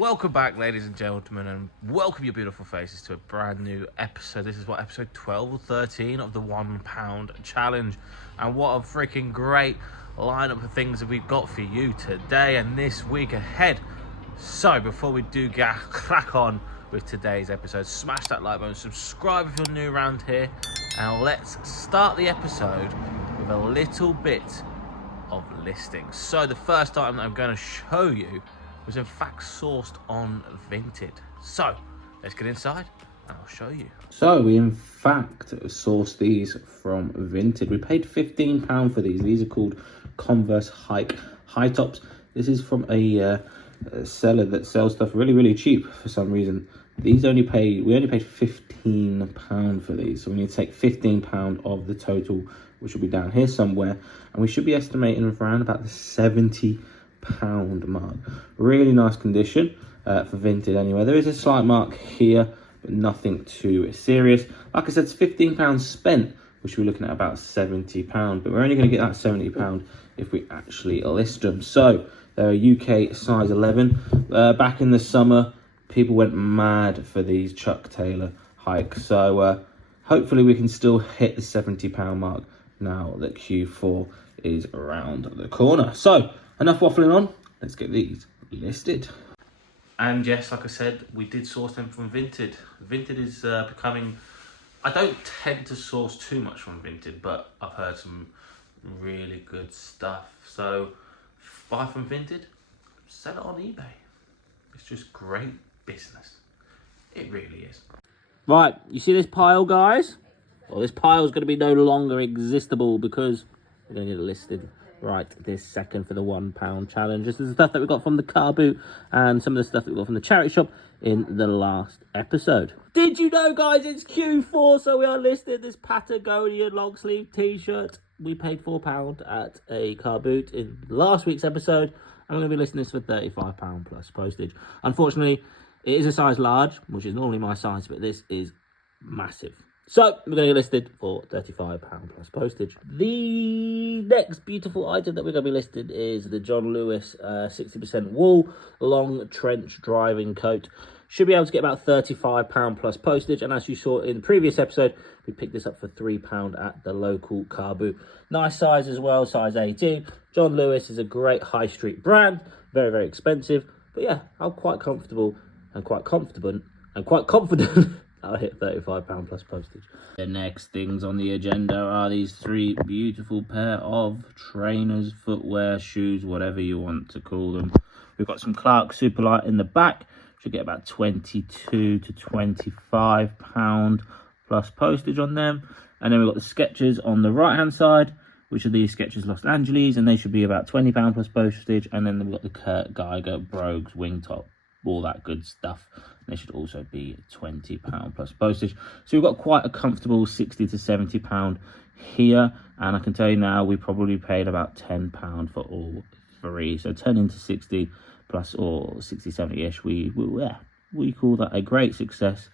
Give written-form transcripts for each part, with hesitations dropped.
Welcome back, ladies and gentlemen, and welcome your beautiful faces to a brand new episode. This is episode 12 or 13 of the £1 challenge, and what a freaking great lineup of things that we've got for you today and this week ahead. So before we do crack on with today's episode, smash that like button, subscribe if you're new around here, and let's start the episode with a little bit of listings. So the first item that I'm going to show you was in fact sourced on Vinted. So let's get inside and I'll show you. So we in fact sourced these from Vinted. We paid £15 for these. These are called Converse Hike high tops. This is from a seller that sells stuff really cheap for some reason. We only paid £15 for these. So we need to take £15 of the total, which will be down here somewhere, and we should be estimating around about the £70 mark. Really nice condition for Vinted anyway. There is a slight mark here, but nothing too serious. Like I said, it's £15 spent, which we're looking at about £70, but we're only going to get that £70 if we actually list them. So they're a UK size 11. Back in the summer, people went mad for these Chuck Taylor hikes, so hopefully we can still hit the £70 mark now that Q4 is around the corner. So enough waffling on, let's get these listed. And yes, like I said, we did source them from Vinted. Vinted is becoming, I don't tend to source too much from Vinted, but I've heard some really good stuff. So buy from Vinted, sell it on eBay. It's just great business. It really is. Right, you see this pile, guys? Well, this pile is going to be no longer existable because we're going to get it listed right this second for the £1 challenge. This is the stuff that we got from the Carboot and some of the stuff that we got from the charity shop in the last episode. Did you know, guys, it's Q4, so we are listed this Patagonia long sleeve t-shirt. We paid £4 at a Carboot in last week's episode. I'm going to be listing this for £35 plus postage. Unfortunately, it is a size large, which is normally my size, but this is massive. So we're going to get listed for £35 plus postage. The next beautiful item that we're going to be listed is the John Lewis 60% wool long trench driving coat. Should be able to get about £35 plus postage. And as you saw in the previous episode, we picked this up for £3 at the local car boot. Nice size as well, size 18. John Lewis is a great high street brand. Very expensive. But yeah, I'm quite comfortable and quite confident I'll hit £35 plus postage. The next things on the agenda are these three beautiful pair of trainers, footwear, shoes, whatever you want to call them. We've got some Clark Superlight in the back. Should get about £22 to £25 plus postage on them. And then we've got the Skechers on the right hand side, which are these Skechers Los Angeles, and they should be about £20 plus postage. And then we've got the Kurt Geiger Brogues wing top, all that good stuff. They should also be £20 plus postage. So we've got quite a comfortable £60 to £70 here. And I can tell you now, we probably paid about £10 for all three. So 10 into 60 plus or 60, 70-ish. We call that a great success.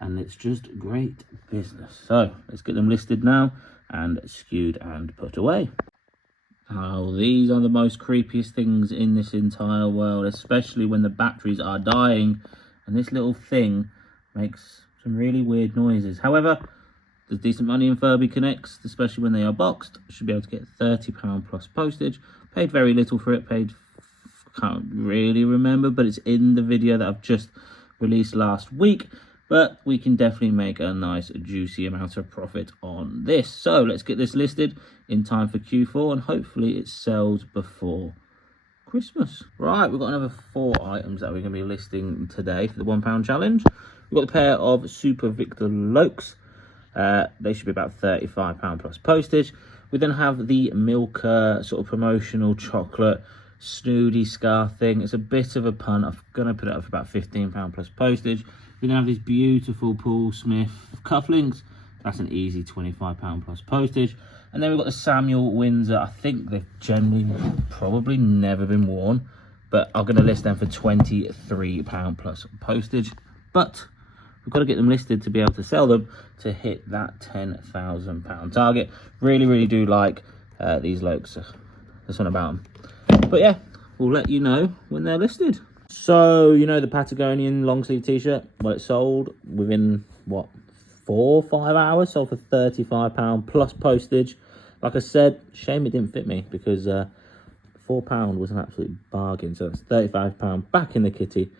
And it's just great business. So let's get them listed now and skewed and put away. Oh, these are the most creepiest things in this entire world, especially when the batteries are dying and this little thing makes some really weird noises. However, there's decent money in Furby Connects, especially when they are boxed. Should be able to get £30 plus postage. Paid very little for it, can't really remember, but it's in the video that I've just released last week. But we can definitely make a nice juicy amount of profit on this. So let's get this listed in time for Q4 and hopefully it sells before Christmas. Right, we've got another 4 items that we're going to be listing today for the £1 challenge. We've got a pair of Super Victor Lokes. They should be about £35 plus postage. We then have the Milka sort of promotional chocolate snooty scar thing. It's a bit of a punt. I'm going to put it up for about £15 plus postage. We then have these beautiful Paul Smith cufflinks. That's an easy £25 plus postage. And then we've got the Samuel Windsor. I think they've generally probably never been worn, but I'm going to list them for £23 plus postage. But we've got to get them listed to be able to sell them to hit that £10,000 target. Really do like these Lokes. There's one about them. But yeah, we'll let you know when they're listed. So, you know the Patagonian long sleeve t-shirt? Well, it sold within, what, 4 or 5 hours? Sold for £35 plus postage. Like I said, shame it didn't fit me because £4 was an absolute bargain. So that's £35 back in the kitty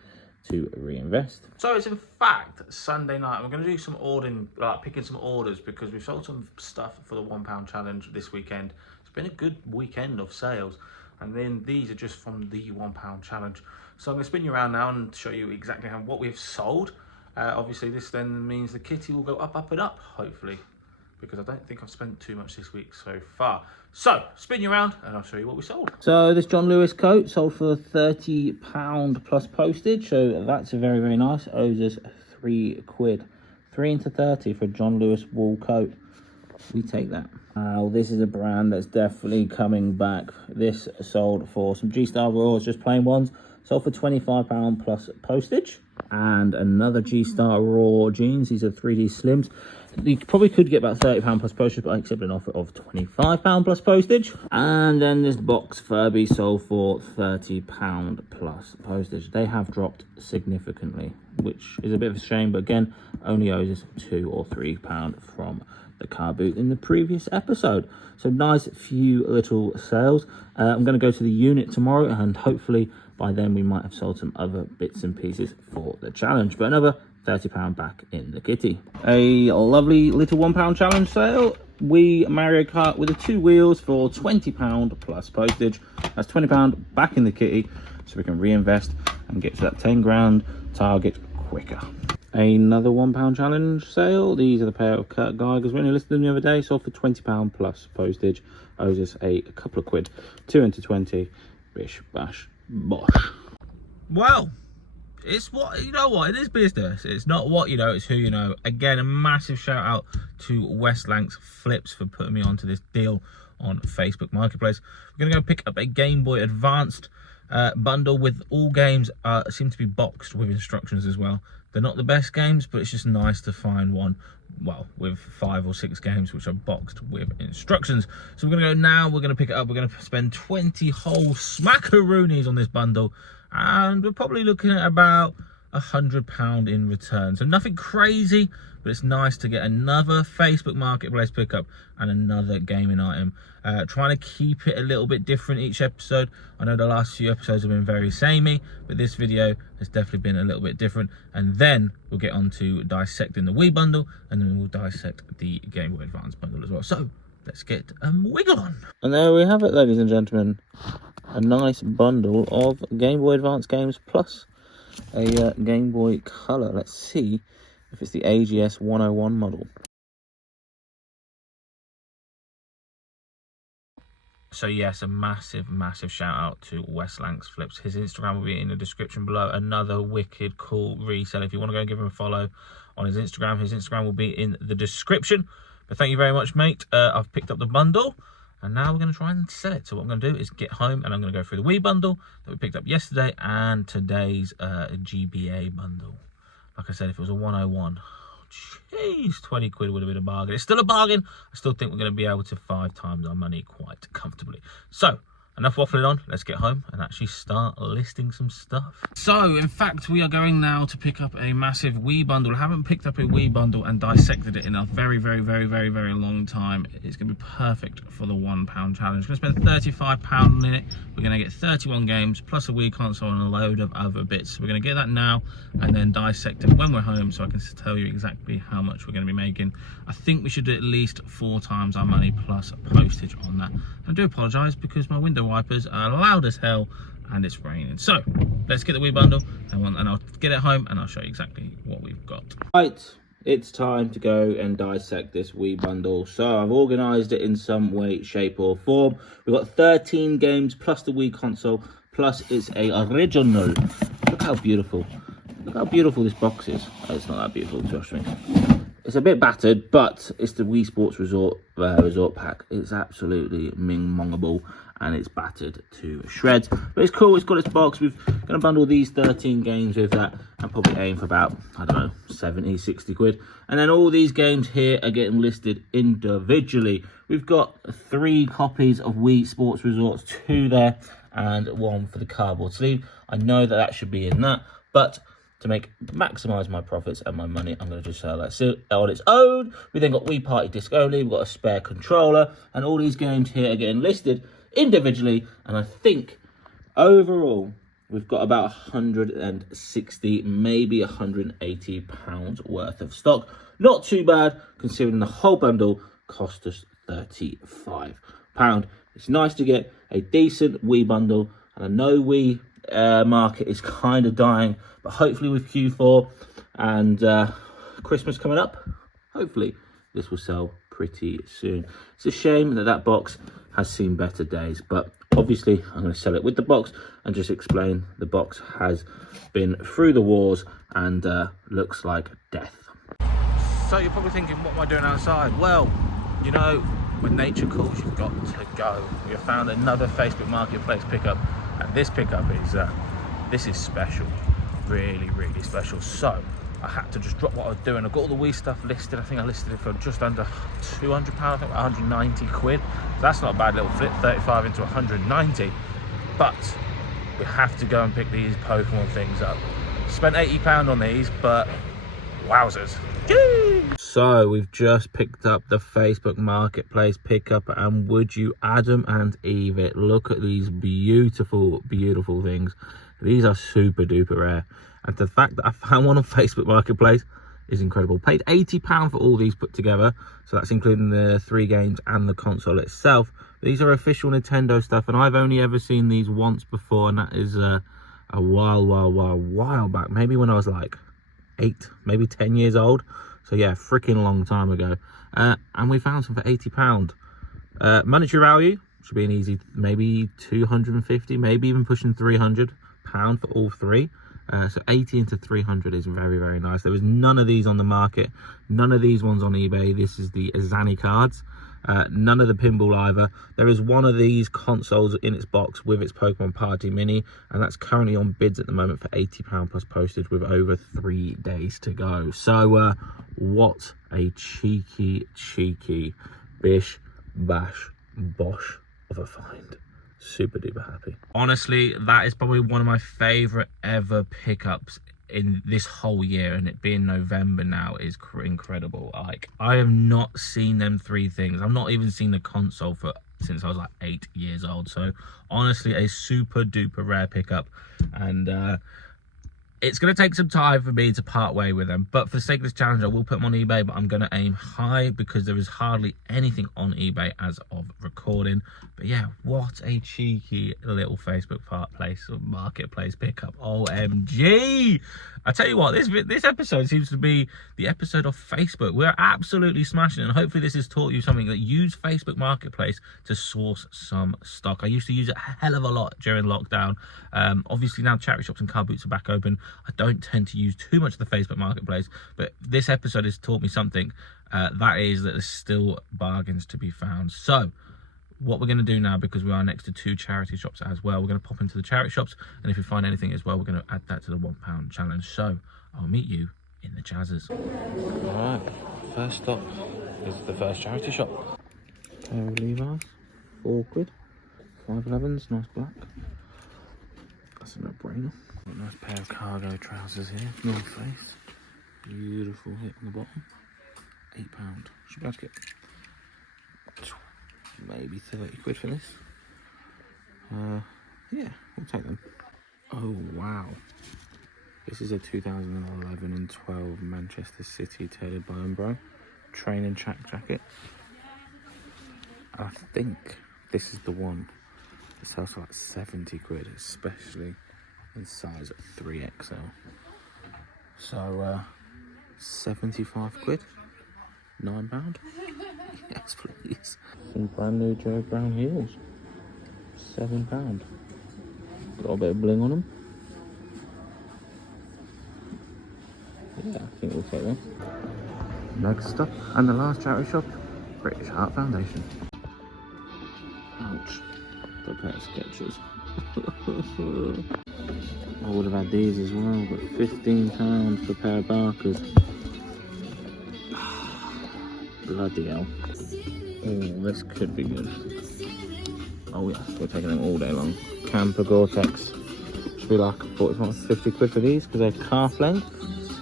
to reinvest. So it's in fact Sunday night. We're going to do some ordering, picking some orders because we've sold some stuff for the £1 challenge this weekend. It's been a good weekend of sales. And then these are just from the £1 challenge. So I'm going to spin you around now and show you exactly what we've sold. Obviously, this then means the kitty will go up, up, and up, hopefully, because I don't think I've spent too much this week so far. So, spin you around and I'll show you what we sold. So this John Lewis coat sold for £30 plus postage. So that's very, very nice. Owes us £3. 3 into 30 for a John Lewis wool coat. We take that. Now, this is a brand that's definitely coming back. This sold for some G-Star Raws, just plain ones. Sold for £25 plus postage. And another G-Star Raw jeans. These are 3D Slims. You probably could get about £30 plus postage, but I accepted an offer of £25 plus postage. And then this box Furby sold for £30 plus postage. They have dropped significantly, which is a bit of a shame, but again, only owes us £2 or £3 from the car boot in the previous episode. So nice few little sales. I'm going to go to the unit tomorrow, and hopefully by then we might have sold some other bits and pieces for the challenge. But another £30 back in the kitty. A lovely little £1 challenge sale. We Mario Kart with the 2 wheels for £20 plus postage. That's £20 back in the kitty, so we can reinvest and get to that 10 grand target quicker. Another £1 challenge sale. These are the pair of Kurt Geigers. We only listed them the other day. Sold for £20 plus postage. Owes us a couple of quid. 2 into 20. Bish, bash, bosh. Well, it's what, you know what, it is business. It's not what you know, it's who you know. Again, a massive shout out to Westlands Flips for putting me onto this deal on Facebook Marketplace. We're going to go pick up a Game Boy Advanced bundle with all games seem to be boxed with instructions as well. They're not the best games, but it's just nice to find one, well, with 5 or 6 games which are boxed with instructions. So we're going to go now, we're going to pick it up, we're going to spend 20 whole smackaroonies on this bundle, and we're probably looking at about £100 in return. So nothing crazy, but it's nice to get another Facebook Marketplace pickup and another gaming item. Trying to keep it a little bit different each episode. I know the last few episodes have been very samey, but this video has definitely been a little bit different. And then we'll get on to dissecting the Wii bundle, and then we'll dissect the Game Boy Advance bundle as well. So let's get a wiggle on. And there we have it, ladies and gentlemen. A nice bundle of Game Boy Advance games plus a Game Boy Color. Let's see if it's the AGS 101 model. So yes, a massive shout out to Westlands Flips. His Instagram will be in the description below. Another wicked cool reseller. If you want to go give him a follow on his Instagram will be in the description. But thank you very much, mate. I've picked up the bundle, and now we're going to try and sell it. So what I'm going to do is get home, and I'm going to go through the Wii bundle that we picked up yesterday and today's GBA bundle. Like I said, if it was a 101, jeez, 20 quid would have been a bargain. It's still a bargain. I still think we're going to be able to 5 times our money quite comfortably. So, enough waffling on. Let's get home and actually start listing some stuff. So, in fact, we are going now to pick up a massive Wii bundle. I haven't picked up a Wii bundle and dissected it in a very long time. It's going to be perfect for the £1 challenge. We're going to spend £35 in it. We're going to get 31 games plus a Wii console and a load of other bits. So we're going to get that now and then dissect it when we're home, so I can tell you exactly how much we're going to be making. I think we should do at least 4 times our money plus postage on that. I do apologise because my window wipers are loud as hell and it's raining. So let's get the Wii bundle and I'll get it home and I'll show you exactly what we've got. Right, it's time to go and dissect this Wii bundle. So I've organised it in some way, shape or form. We've got 13 games plus the Wii console, plus it's a original. Look how beautiful. Look how beautiful this box is. Oh, it's not that beautiful, trust me. It's a bit battered, but it's the Wii Sports Resort pack. It's absolutely ming-mongable, and it's battered to shreds. But it's cool, it's got its box. We're going to bundle these 13 games with that and probably aim for about, I don't know, 70, 60 quid. And then all these games here are getting listed individually. We've got 3 copies of Wii Sports Resorts, 2 there, and 1 for the cardboard sleeve. I know that that should be in that, but to maximize my profits and my money, I'm going to just sell that on its own. We then got Wii Party Disc Only, we've got a spare controller, and all these games here are getting listed individually. And I think overall, we've got about 160, maybe 180 pounds worth of stock. Not too bad, considering the whole bundle cost us £35. It's nice to get a decent Wii bundle, and I know Wii market is kind of dying, but hopefully with Q4 and Christmas coming up, hopefully this will sell pretty soon. It's a shame that that box has seen better days, but obviously I'm going to sell it with the box and just explain the box has been through the wars and looks like death. So you're probably thinking, what am I doing outside? Well, you know, when nature calls, you've got to go. We have found another Facebook Marketplace pickup, and this pickup is this is special, really, really special. So I had to just drop what I was doing. I've got all the Wii stuff listed. I think I listed it for just under £200, I think 190 quid. So that's not a bad little flip, 35 into 190. But we have to go and pick these Pokemon things up. Spent £80 on these, but wowzers. So we've just picked up the Facebook Marketplace pickup, and would you Adam and Eve it? Look at these beautiful, beautiful things. These are super duper rare, and the fact that I found one on Facebook Marketplace is incredible. Paid £80 for all these put together, so that's including the 3 games and the console itself. These are official Nintendo stuff, and I've only ever seen these once before, and that is a while back, maybe when I was like 8, maybe 10 years old. So yeah, freaking long time ago. And we found some for £80. Monetary value should be an easy, maybe 250, maybe even pushing £300 for all 3. So 80 into 300 is very, very nice. There was none of these on the market, none of these ones on eBay. This is the Azani cards. None of the pinball either. There is one of these consoles in its box with its Pokemon Party Mini, and that's currently on bids at the moment for £80 plus postage with over 3 days to go. So what a cheeky bish bash bosh of a find. Super duper happy. Honestly, that is probably one of my favorite ever pickups in this whole year, and it being November now is incredible. Like, I have not seen them 3 things. I've not even seen the console since I was like 8 years old. So honestly, a super duper rare pickup, and it's going to take some time for me to part way with them, but for the sake of this challenge I will put them on eBay, but I'm going to aim high because there is hardly anything on eBay as of recording. But yeah, what a cheeky little Facebook Marketplace pickup. OMG! I tell you what, this episode seems to be the episode of Facebook. We're absolutely smashing it, and hopefully this has taught you something, that use Facebook Marketplace to source some stock. I used to use it a hell of a lot during lockdown. Obviously now charity shops and Carboots are back open. I don't tend to use too much of the Facebook Marketplace, but this episode has taught me something, that is that there's still bargains to be found. So what we're going to do now, because we are next to 2 charity shops as well, we're going to pop into the charity shops, and if we find anything as well, we're going to add that to the £1 challenge. So I'll meet you in the Jazzers. Alright, first stop is the first charity shop. Pair of Levi's, £4, 511s, nice black. That's a no-brainer. Got a nice pair of cargo trousers here, North Face. Beautiful hit on the bottom. £8. Should be able to get maybe 30 quid for this. Yeah, we'll take them. Oh wow, this is a 2011 and 12 Manchester City tailored by Umbro training track jacket. I think this is the one that sells for like 70 quid, especially in size 3XL. So 75 quid, £9. Yes, please. Some brand new Joe Brown heels, £7. Got a bit of bling on them. Yeah, I think we'll take them. Next up, and the last charity shop, British Heart Foundation. Ouch. Got a pair of Skechers. I would have had these as well, but £15 for a pair of Barkers. Bloody hell. Oh, this could be good. Oh yeah, we're taking them all day long. Camper Gore-Tex be like 40, 50 quid for these because they're calf length.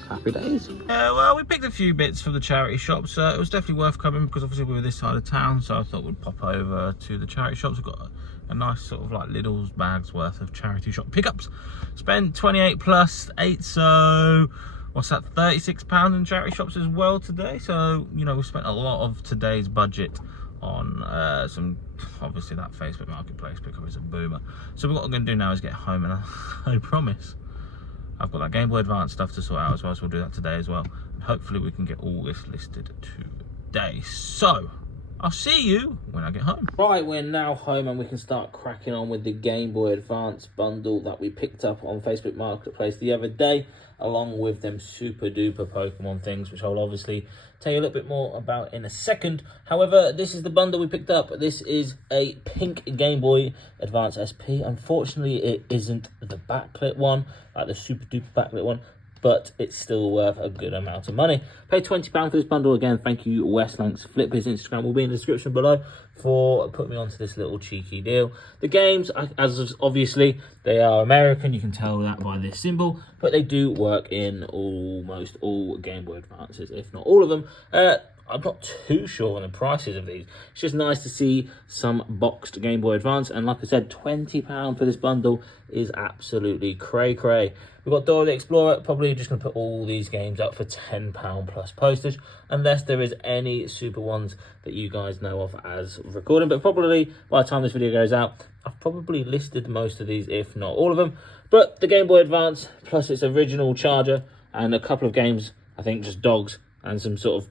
Happy days. Yeah, well, we picked a few bits from the charity shops. It was definitely worth coming because obviously we were this side of town, so I thought we'd pop over to the charity shops. We've got a nice sort of like Lidl's bags worth of charity shop pickups. Spent 28 plus 8, so what's that, £36 in charity shops as well today. So, you know, we spent a lot of today's budget on some, obviously that Facebook Marketplace pickup is a boomer. So what I'm going to do now is get home, and I promise I've got that Game Boy Advance stuff to sort out as well, so we'll do that today as well. And hopefully we can get all this listed today. So, I'll see you when I get home. Right, we're now home and we can start cracking on with the Game Boy Advance bundle that we picked up on Facebook Marketplace the other day, along with them super duper Pokemon things, which I'll obviously tell you a little bit more about in a second. However, this is the bundle we picked up. This is a pink Game Boy Advance SP. Unfortunately, it isn't the backlit one, like the super duper backlit one, but it's still worth a good amount of money. Paid £20 for this bundle. Again, thank you, Westlands. Flip his Instagram will be in the description below for putting me onto this little cheeky deal. The games, as obviously, they are American. You can tell that by this symbol, but they do work in almost all Game Boy Advances, if not all of them. I'm not too sure on the prices of these. It's just nice to see some boxed Game Boy Advance. And like I said, £20 for this bundle is absolutely cray-cray. We've got Dora the Explorer. Probably just going to put all these games up for £10 plus postage, unless there is any super ones that you guys know of as recording. But probably by the time this video goes out, I've probably listed most of these, if not all of them. But the Game Boy Advance, plus its original charger, and a couple of games, I think just dogs, and some sort of,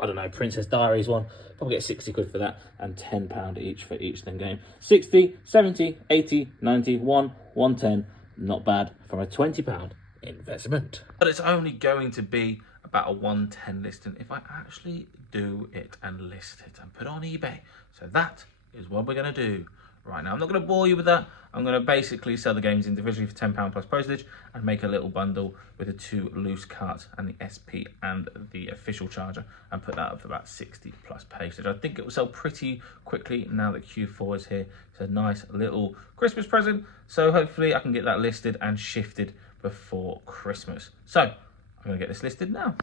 I don't know, Princess Diaries one. Probably get 60 quid for that, and £10 each for each then game. 60, 70, 80, 90, 110. Not bad from a £20 investment. But it's only going to be about a 110 listing if I actually do it and list it and put it on eBay. So that is what we're going to do right now. I'm not going to bore you with that. I'm going to basically sell the games individually for £10 plus postage and make a little bundle with the 2 loose carts and the SP and the official charger, and put that up for about 60 plus postage. I think it will sell pretty quickly now that Q4 is here. It's a nice little Christmas present. So hopefully I can get that listed and shifted before Christmas. So I'm going to get this listed now.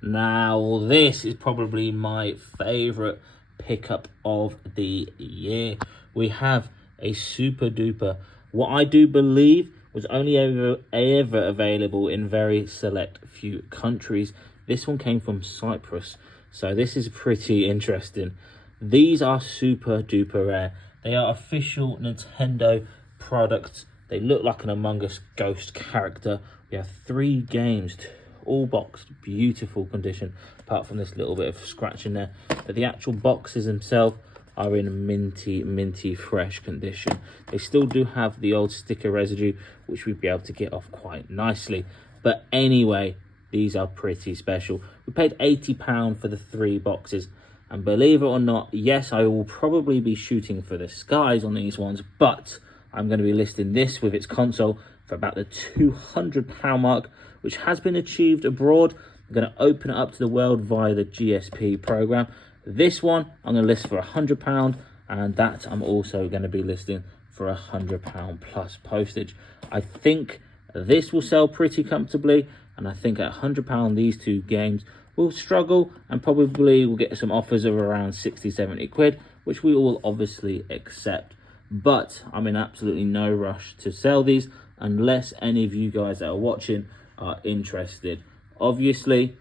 Now, this is probably my favourite pickup of the year. We have a super duper, what I do believe was only ever available in very select few countries. This one came from Cyprus, so this is pretty interesting. These are super duper rare. They are official Nintendo products. They look like an Among Us ghost character. We have 3 games, all boxed, beautiful condition, apart from this little bit of scratch in there. But the actual boxes themselves are in minty fresh condition. They still do have the old sticker residue, which we'd be able to get off quite nicely. But anyway, these are pretty special. We paid £80 for the 3 boxes. And believe it or not, yes, I will probably be shooting for the skies on these ones, but I'm going to be listing this with its console for about the £200 mark, which has been achieved abroad. I'm going to open it up to the world via the GSP program. This one I'm going to list for £100, and that I'm also going to be listing for £100 plus postage. I think this will sell pretty comfortably, and I think at £100 these 2 games will struggle, and probably will get some offers of around 60, 70 quid, which we will obviously accept. But I'm in absolutely no rush to sell these unless any of you guys that are watching are interested. Obviously,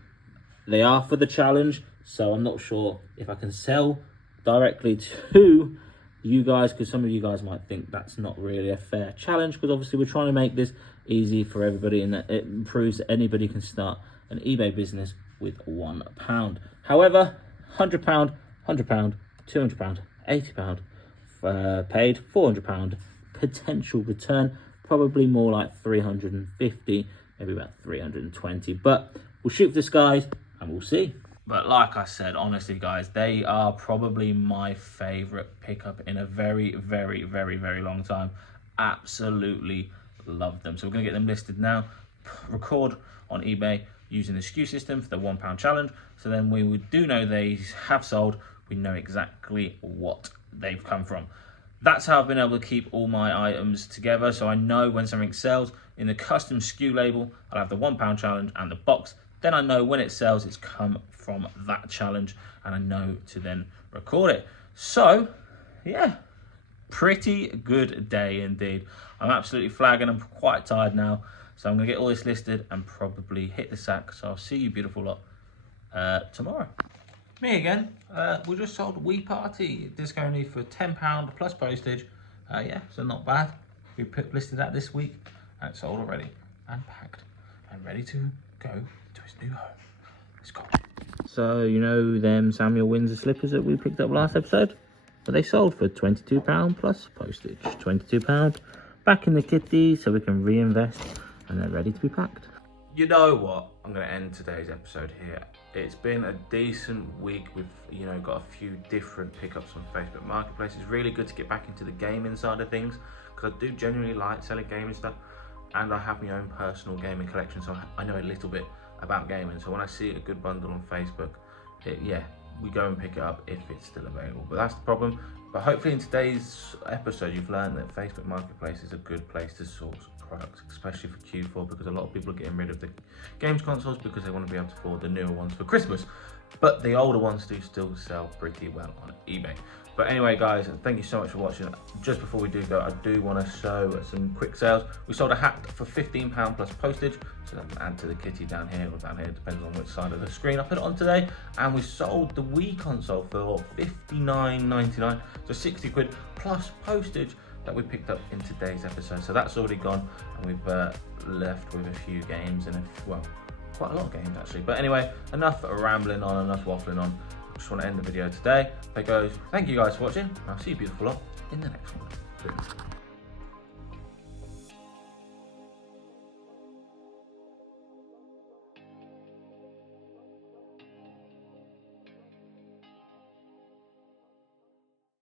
they are for the challenge, so I'm not sure if I can sell directly to you guys, because some of you guys might think that's not really a fair challenge, because obviously we're trying to make this easy for everybody, and that it proves that anybody can start an eBay business with £1. However, £100, £100, £200, £80 paid, £400 potential return, probably more like 350, maybe about 320. But we'll shoot for the skies and we'll see. But like I said, honestly, guys, they are probably my favourite pickup in a very, very, very, very long time. Absolutely love them. So we're going to get them listed now. Record on eBay using the SKU system for the £1 challenge. So then we do know they have sold. We know exactly what they've come from. That's how I've been able to keep all my items together, so I know when something sells. In the custom SKU label, I'll have the £1 challenge and the box. Then I know when it sells, it's come from that challenge, and I know to then record it. So, yeah, pretty good day indeed. I'm absolutely flagging. I'm quite tired now, so I'm going to get all this listed and probably hit the sack. So I'll see you beautiful lot tomorrow. Me again. We just sold Wee Party disco only for £10 plus postage. Yeah, so not bad. We listed that this week, and it's sold already and packed and ready to go to his new home. Let's go. So you know them Samuel Windsor slippers that we picked up last episode? But they sold for £22 plus postage. £22 back in the kitty so we can reinvest, and they're ready to be packed. You know what? I'm going to end today's episode here. It's been a decent week. We've, got a few different pickups on Facebook Marketplace. It's really good to get back into the gaming side of things, because I do genuinely like selling gaming stuff, and I have my own personal gaming collection, so I know a little bit about gaming. So when I see a good bundle on Facebook, we go and pick it up if it's still available. But that's the problem. But hopefully in today's episode, you've learned that Facebook Marketplace is a good place to source products, especially for Q4, because a lot of people are getting rid of the games consoles because they want to be able to afford the newer ones for Christmas. But the older ones do still sell pretty well on eBay. But anyway, guys, thank you so much for watching. Just before we do go, I do want to show some quick sales. We sold a hat for £15 plus postage, so that can add to the kitty down here, or down here, depends on which side of the screen I put it on today. And we sold the Wii console for £59.99, so 60 quid plus postage that we picked up in today's episode. So that's already gone, and we've left with a few games and quite a lot of games actually. But anyway, enough rambling on, enough waffling on. I just want to end the video today. Thank you guys for watching. I'll see you beautiful lot in the next one.